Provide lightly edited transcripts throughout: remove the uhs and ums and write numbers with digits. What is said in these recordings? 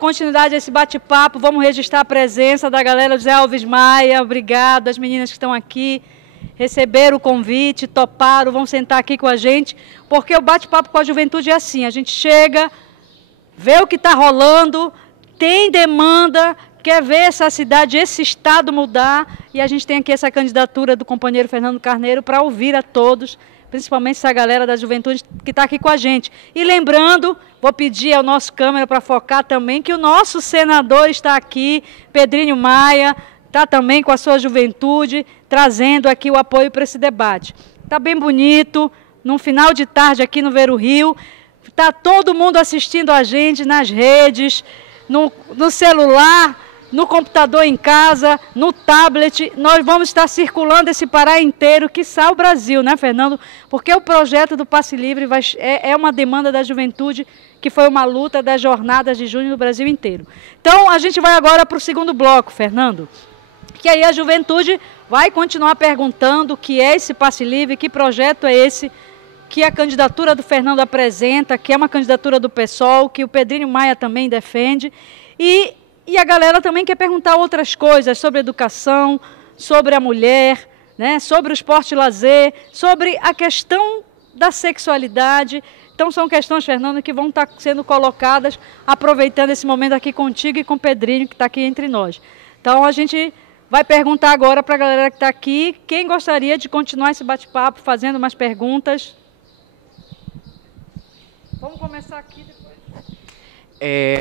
continuidade a esse bate-papo, vamos registrar a presença da galera do Zé Alves Maia, obrigado, as meninas que estão aqui, receberam o convite, toparam, vão sentar aqui com a gente, porque o bate-papo com a juventude é assim, a gente chega, vê o que está rolando, tem demanda, quer ver essa cidade, esse estado mudar, e a gente tem aqui essa candidatura do companheiro Fernando Carneiro para ouvir a todos, principalmente essa galera da juventude que está aqui com a gente. E lembrando, vou pedir ao nosso câmera para focar também, que o nosso senador está aqui, Pedrinho Maia, está também com a sua juventude, trazendo aqui o apoio para esse debate. Está bem bonito, num final de tarde aqui no Ver o Rio, está todo mundo assistindo a gente nas redes, no celular, no computador em casa, no tablet, nós vamos estar circulando esse Pará inteiro, quiçá o Brasil, né, Fernando? Porque o projeto do Passe Livre é uma demanda da juventude, que foi uma luta das jornadas de junho no Brasil inteiro. Então, a gente vai agora para o segundo bloco, Fernando, que aí a juventude vai continuar perguntando o que é esse Passe Livre, que projeto é esse, que a candidatura do Fernando apresenta, que é uma candidatura do PSOL, que o Pedrinho Maia também defende, e a galera também quer perguntar outras coisas sobre educação, sobre a mulher, né, sobre o esporte e lazer, sobre a questão da sexualidade. Então são questões, Fernando, que vão estar sendo colocadas, aproveitando esse momento aqui contigo e com o Pedrinho, que está aqui entre nós. Então a gente vai perguntar agora para a galera que está aqui, quem gostaria de continuar esse bate-papo, fazendo mais perguntas. Vamos começar aqui depois.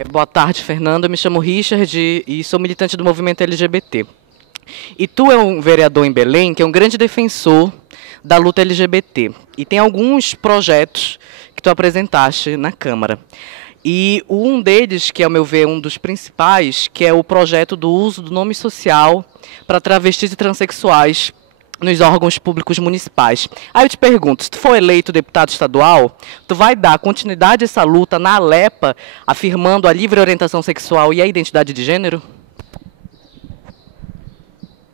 Boa tarde, Fernando. Eu me chamo Richard e sou militante do movimento LGBT. E tu é um vereador em Belém que é um grande defensor da luta LGBT. E tem alguns projetos que tu apresentaste na Câmara. E um deles, que ao meu ver é um dos principais, que é o projeto do uso do nome social para travestis e transexuais nos órgãos públicos municipais. Aí eu te pergunto, se tu for eleito deputado estadual, tu vai dar continuidade a essa luta na Alepa, afirmando a livre orientação sexual e a identidade de gênero?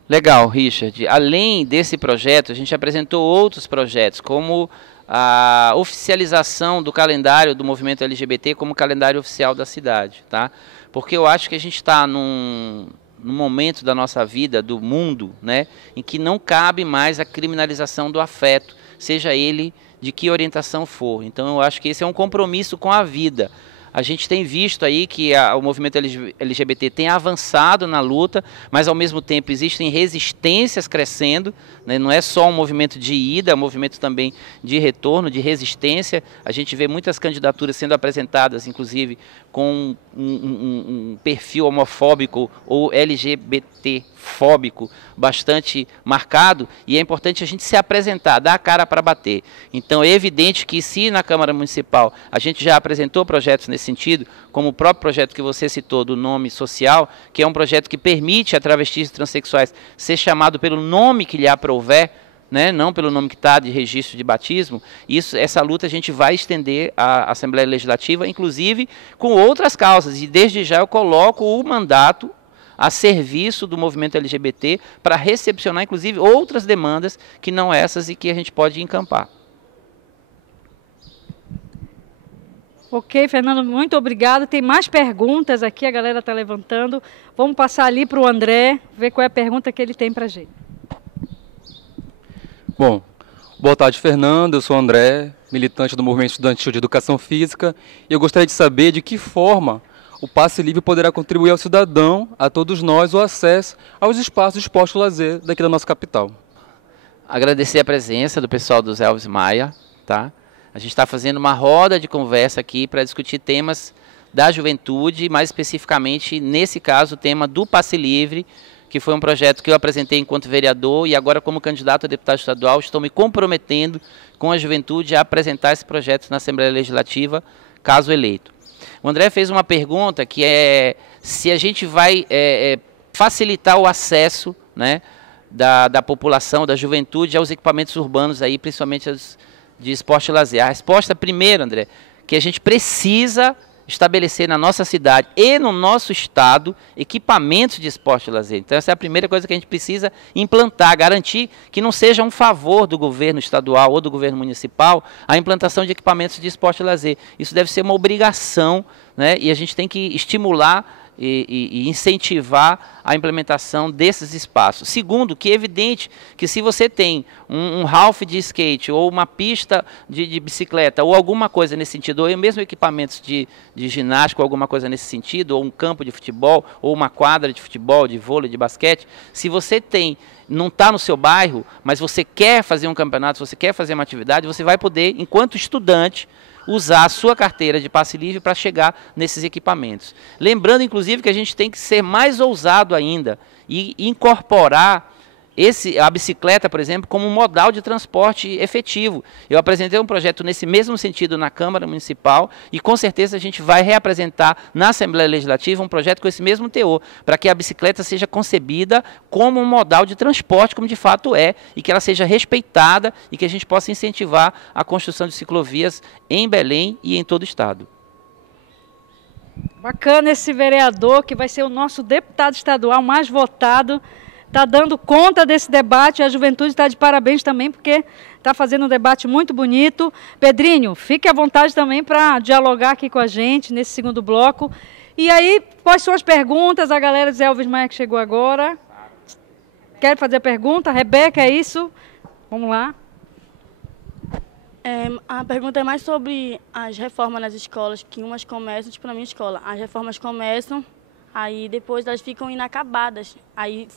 Legal, Richard. Além desse projeto, a gente apresentou outros projetos, como a oficialização do calendário do movimento LGBT como calendário oficial da cidade, tá? Porque eu acho que a gente está num momento da nossa vida, do mundo, né, em que não cabe mais a criminalização do afeto, seja ele de que orientação for. Então eu acho que esse é um compromisso com a vida. A gente tem visto aí que o movimento LGBT tem avançado na luta, mas ao mesmo tempo existem resistências crescendo, né? Não é só um movimento de ida, é um movimento também de retorno, de resistência. A gente vê muitas candidaturas sendo apresentadas, inclusive, com um perfil homofóbico ou LGBT-fóbico bastante marcado, e é importante a gente se apresentar, dar a cara para bater. Então é evidente que se na Câmara Municipal a gente já apresentou projetos nesse sentido, como o próprio projeto que você citou do nome social, que é um projeto que permite a travestis e transexuais ser chamado pelo nome que lhe aprouver, né, não pelo nome que está de registro de batismo. Essa luta a gente vai estender à Assembleia Legislativa, inclusive com outras causas, e desde já eu coloco o mandato a serviço do movimento LGBT para recepcionar, inclusive, outras demandas que não essas e que a gente pode encampar. Ok, Fernando, muito obrigado. Tem mais perguntas aqui, a galera está levantando. Vamos passar ali para o André, ver qual é a pergunta que ele tem para a gente. Bom, boa tarde, Fernando. Eu sou o André, militante do Movimento Estudantil de Educação Física, e eu gostaria de saber de que forma o Passe Livre poderá contribuir ao cidadão, a todos nós, o acesso aos espaços de esporte e lazer daqui da nossa capital. Agradecer a presença do pessoal do Zé Alves Maia, tá? A gente está fazendo uma roda de conversa aqui para discutir temas da juventude, mais especificamente, nesse caso, o tema do Passe Livre, que foi um projeto que eu apresentei enquanto vereador, e agora como candidato a deputado estadual estou me comprometendo com a juventude a apresentar esse projeto na Assembleia Legislativa, caso eleito. O André fez uma pergunta que é se a gente vai facilitar o acesso, né, da população, da juventude aos equipamentos urbanos, aí, principalmente de esporte e lazer. A resposta primeiro, André, que a gente precisa estabelecer na nossa cidade e no nosso estado equipamentos de esporte e lazer. Então essa é a primeira coisa que a gente precisa implantar, garantir que não seja um favor do governo estadual ou do governo municipal a implantação de equipamentos de esporte e lazer. Isso deve ser uma obrigação, né? E a gente tem que estimular e incentivar a implementação desses espaços. Segundo, que é evidente que se você tem um half de skate ou uma pista de bicicleta ou alguma coisa nesse sentido, ou mesmo equipamentos de ginástica ou alguma coisa nesse sentido, ou um campo de futebol, ou uma quadra de futebol, de vôlei, de basquete, se você não está no seu bairro, mas você quer fazer um campeonato, você quer fazer uma atividade, você vai poder, enquanto estudante, usar a sua carteira de passe livre para chegar nesses equipamentos. Lembrando, inclusive, que a gente tem que ser mais ousado ainda e incorporar a bicicleta, por exemplo, como um modal de transporte efetivo. Eu apresentei um projeto nesse mesmo sentido na Câmara Municipal e com certeza a gente vai reapresentar na Assembleia Legislativa um projeto com esse mesmo teor, para que a bicicleta seja concebida como um modal de transporte, como de fato é, e que ela seja respeitada e que a gente possa incentivar a construção de ciclovias em Belém e em todo o estado. Bacana esse vereador, que vai ser o nosso deputado estadual mais votado, está dando conta desse debate. A juventude está de parabéns também, porque está fazendo um debate muito bonito. Pedrinho, fique à vontade também para dialogar aqui com a gente nesse segundo bloco. E aí, quais são as perguntas? A galera de Zé Alves Maia que chegou agora. Quer fazer a pergunta? Rebeca, é isso? Vamos lá. A pergunta é mais sobre as reformas nas escolas, que umas começam, tipo na minha escola, as reformas começam, aí depois elas ficam inacabadas, aí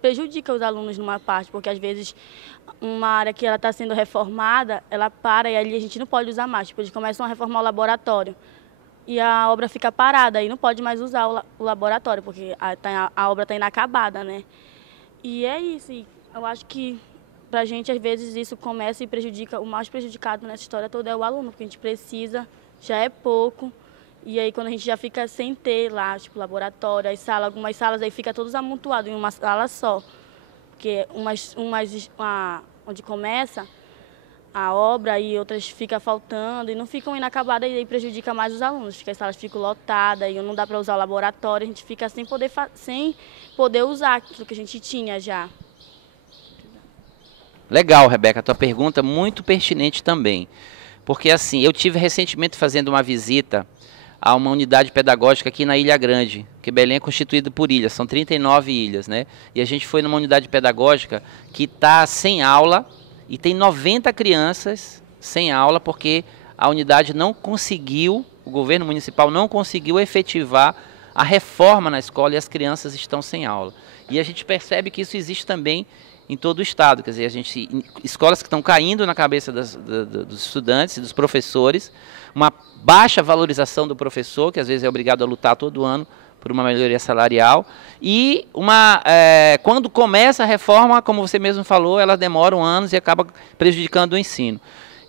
prejudica os alunos numa parte, porque às vezes uma área que ela está sendo reformada, ela para e ali a gente não pode usar mais, tipo, eles começam a reformar o laboratório e a obra fica parada, aí não pode mais usar o laboratório, porque a obra está inacabada, né? E é isso, e eu acho que pra gente, às vezes, isso começa e prejudica. O mais prejudicado nessa história toda é o aluno, porque a gente precisa, já é pouco. E aí, quando a gente já fica sem ter lá, tipo, laboratório, algumas salas aí fica todos amontoados em uma sala só. Porque onde começa a obra e outras fica faltando e não ficam inacabadas, e aí prejudica mais os alunos. As salas ficam lotadas e não dá para usar o laboratório, a gente fica sem poder usar aquilo que a gente tinha já. Legal, Rebeca, a tua pergunta é muito pertinente também. Porque assim, eu tive recentemente fazendo uma visita a uma unidade pedagógica aqui na Ilha Grande, que Belém é constituído por ilhas, são 39 ilhas, né? E a gente foi numa unidade pedagógica que está sem aula e tem 90 crianças sem aula porque a unidade não conseguiu, o governo municipal não conseguiu efetivar a reforma na escola e as crianças estão sem aula. E a gente percebe que isso existe também em todo o estado, quer dizer, escolas que estão caindo na cabeça dos estudantes e dos professores, uma baixa valorização do professor, que às vezes é obrigado a lutar todo ano por uma melhoria salarial, e quando começa a reforma, como você mesmo falou, ela demora anos e acaba prejudicando o ensino.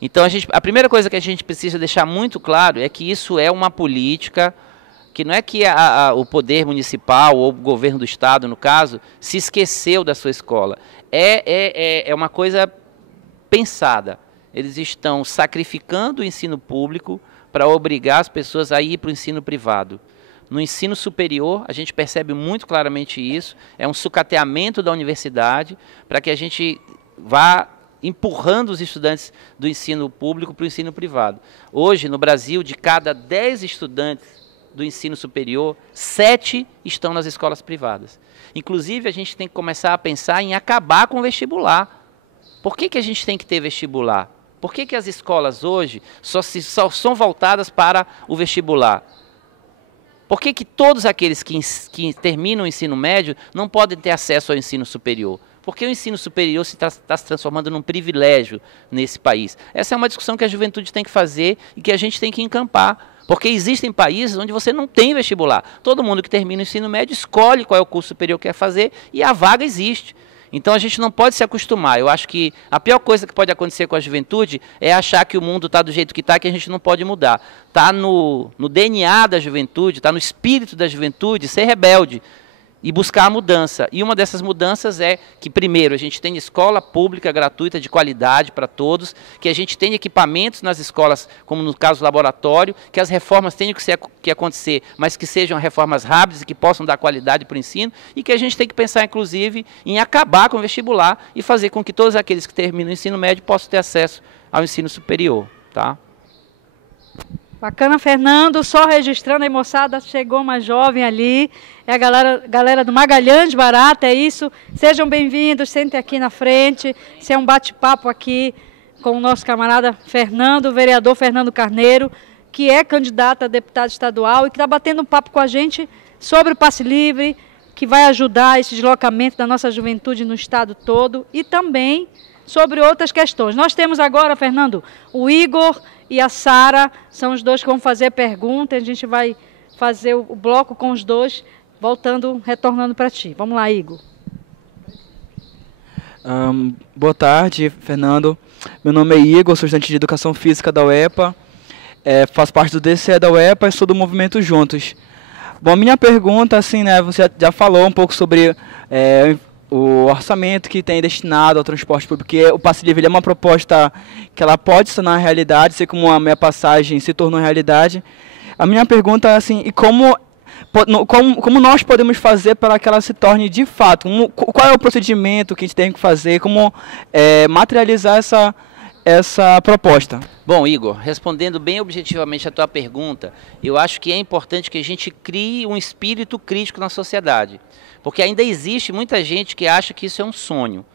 Então, a primeira coisa que a gente precisa deixar muito claro é que isso é uma política que não é que o poder municipal ou o governo do estado, no caso, se esqueceu da sua escola. É uma coisa pensada. Eles estão sacrificando o ensino público para obrigar as pessoas a ir para o ensino privado. No ensino superior, a gente percebe muito claramente isso, é um sucateamento da universidade para que a gente vá empurrando os estudantes do ensino público para o ensino privado. Hoje, no Brasil, de cada 10 estudantes do ensino superior, 7 estão nas escolas privadas. Inclusive, a gente tem que começar a pensar em acabar com o vestibular. Por que a gente tem que ter vestibular? Por que as escolas hoje só são voltadas para o vestibular? Por que todos aqueles que terminam o ensino médio não podem ter acesso ao ensino superior? Porque o ensino superior está se transformando num privilégio nesse país. Essa é uma discussão que a juventude tem que fazer e que a gente tem que encampar. Porque existem países onde você não tem vestibular. Todo mundo que termina o ensino médio escolhe qual é o curso superior que quer fazer e a vaga existe. Então a gente não pode se acostumar. Eu acho que a pior coisa que pode acontecer com a juventude é achar que o mundo está do jeito que está, que a gente não pode mudar. Está no DNA da juventude, está no espírito da juventude ser rebelde. e buscar a mudança. E uma dessas mudanças é que, primeiro, a gente tenha escola pública gratuita de qualidade para todos, que a gente tenha equipamentos nas escolas, como no caso do laboratório, que as reformas tenham que acontecer, mas que sejam reformas rápidas e que possam dar qualidade para o ensino, e que a gente tem que pensar, inclusive, em acabar com o vestibular e fazer com que todos aqueles que terminam o ensino médio possam ter acesso ao ensino superior. Tá? Bacana, Fernando. Só registrando aí, moçada, chegou uma jovem ali. É a galera do Magalhães Barata, é isso. Sejam bem-vindos, sentem aqui na frente. Esse é um bate-papo aqui com o nosso camarada Fernando, o vereador Fernando Carneiro, que é candidato a deputado estadual e que está batendo um papo com a gente sobre o passe livre, que vai ajudar esse deslocamento da nossa juventude no estado todo e também sobre outras questões. Nós temos agora, Fernando, o Igor e a Sara, são os dois que vão fazer perguntas. A gente vai fazer o bloco com os dois, retornando para ti. Vamos lá, Igor. Boa tarde, Fernando. Meu nome é Igor, sou estudante de Educação Física da UEPA, faço parte do DCE da UEPA e sou do Movimento Juntos. Bom, a minha pergunta, assim, né, você já falou um pouco sobre o orçamento que tem destinado ao transporte público, porque o passe livre é uma proposta que ela pode se tornar realidade, assim como a minha passagem se tornou realidade. A minha pergunta é assim, e como nós podemos fazer para que ela se torne de fato? Qual é o procedimento que a gente tem que fazer? Como materializar essa proposta? Bom, Igor, respondendo bem objetivamente a tua pergunta, eu acho que é importante que a gente crie um espírito crítico na sociedade, porque ainda existe muita gente que acha que isso é um sonho.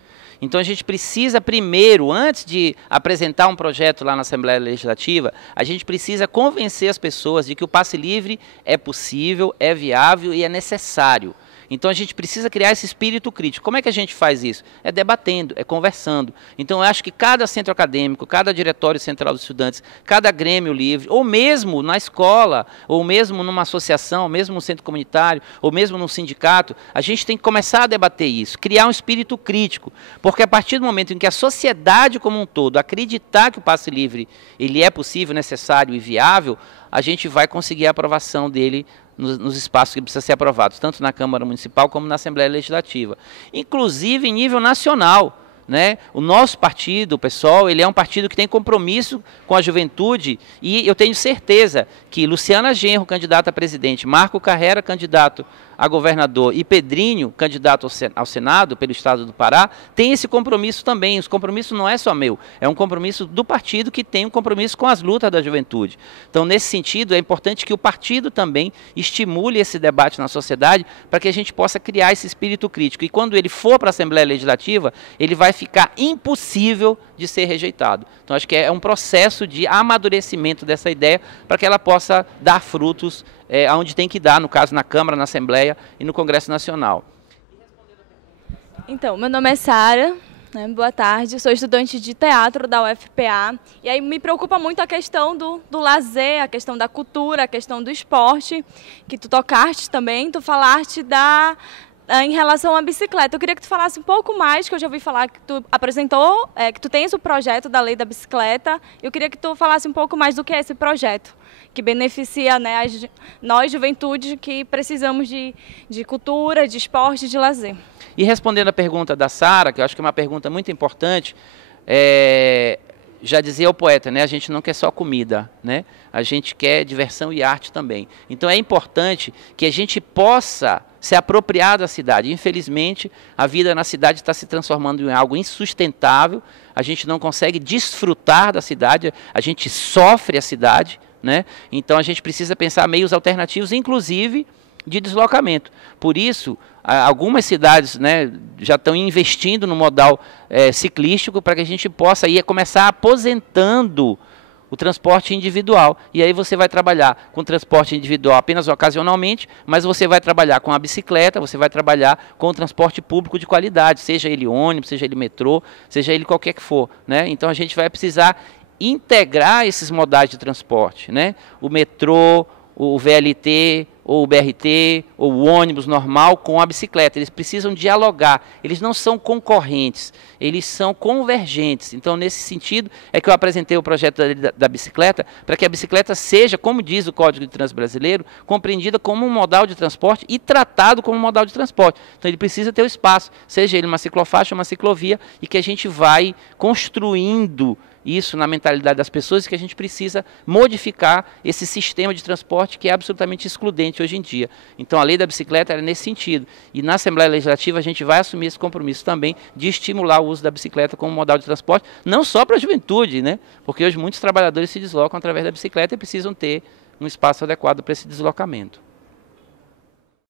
Então a gente precisa primeiro, antes de apresentar um projeto lá na Assembleia Legislativa, a gente precisa convencer as pessoas de que o passe livre é possível, é viável e é necessário. Então a gente precisa criar esse espírito crítico. Como é que a gente faz isso? É debatendo, é conversando. Então eu acho que cada centro acadêmico, cada diretório central dos estudantes, cada grêmio livre, ou mesmo na escola, ou mesmo numa associação, ou mesmo no centro comunitário, ou mesmo num sindicato, a gente tem que começar a debater isso, criar um espírito crítico. Porque a partir do momento em que a sociedade como um todo acreditar que o passe livre ele é possível, necessário e viável, a gente vai conseguir a aprovação dele nos espaços que precisam ser aprovados, tanto na Câmara Municipal como na Assembleia Legislativa. Inclusive em nível nacional, né? O nosso partido, o PSOL, ele é um partido que tem compromisso com a juventude e eu tenho certeza que Luciana Genro, candidato a presidente, Marco Carrera, candidato a governador, e Pedrinho, candidato ao Senado pelo estado do Pará, tem esse compromisso também. Esse compromisso não é só meu, é um compromisso do partido que tem um compromisso com as lutas da juventude. Então, nesse sentido, é importante que o partido também estimule esse debate na sociedade para que a gente possa criar esse espírito crítico. E quando ele for para a Assembleia Legislativa, ele vai ficar impossível de ser rejeitado. Então, acho que é um processo de amadurecimento dessa ideia para que ela possa dar frutos onde tem que dar, no caso na Câmara, na Assembleia e no Congresso Nacional. Então, meu nome é Sara, né? Boa tarde, sou estudante de teatro da UFPA e aí me preocupa muito a questão do lazer, a questão da cultura, a questão do esporte, que tu tocaste também, tu falaste em relação à bicicleta. Eu queria que tu falasse um pouco mais, que eu já ouvi falar que tu apresentou, que tu tens o projeto da lei da bicicleta. Eu queria que tu falasse um pouco mais do que é esse projeto, que beneficia, né, nós, juventude, que precisamos de cultura, de esporte, de lazer. E respondendo a pergunta da Sara, que eu acho que é uma pergunta muito importante, já dizia o poeta, né, a gente não quer só comida, né, a gente quer diversão e arte também. Então é importante que a gente possa se apropriar da cidade. Infelizmente, a vida na cidade está se transformando em algo insustentável, a gente não consegue desfrutar da cidade, a gente sofre a cidade, né? Então a gente precisa pensar meios alternativos, inclusive de deslocamento. Por isso, algumas cidades, né, já estão investindo no modal ciclístico para que a gente possa começar aposentando o transporte individual. E aí você vai trabalhar com o transporte individual apenas ocasionalmente, mas você vai trabalhar com a bicicleta, você vai trabalhar com o transporte público de qualidade, seja ele ônibus, seja ele metrô, seja ele qualquer que for, né? Então a gente vai precisar integrar esses modais de transporte, né? O metrô, o VLT, ou o BRT, ou o ônibus normal com a bicicleta. Eles precisam dialogar, eles não são concorrentes, eles são convergentes. Então, nesse sentido, é que eu apresentei o projeto da bicicleta, para que a bicicleta seja, como diz o Código de Trânsito Brasileiro, compreendida como um modal de transporte e tratado como um modal de transporte. Então, ele precisa ter o espaço, seja ele uma ciclofaixa ou uma ciclovia, e que a gente vai construindo isso na mentalidade das pessoas, que a gente precisa modificar esse sistema de transporte que é absolutamente excludente hoje em dia. Então, a lei da bicicleta era nesse sentido. E na Assembleia Legislativa a gente vai assumir esse compromisso também de estimular o uso da bicicleta como modal de transporte, não só para a juventude, né? Porque hoje muitos trabalhadores se deslocam através da bicicleta e precisam ter um espaço adequado para esse deslocamento.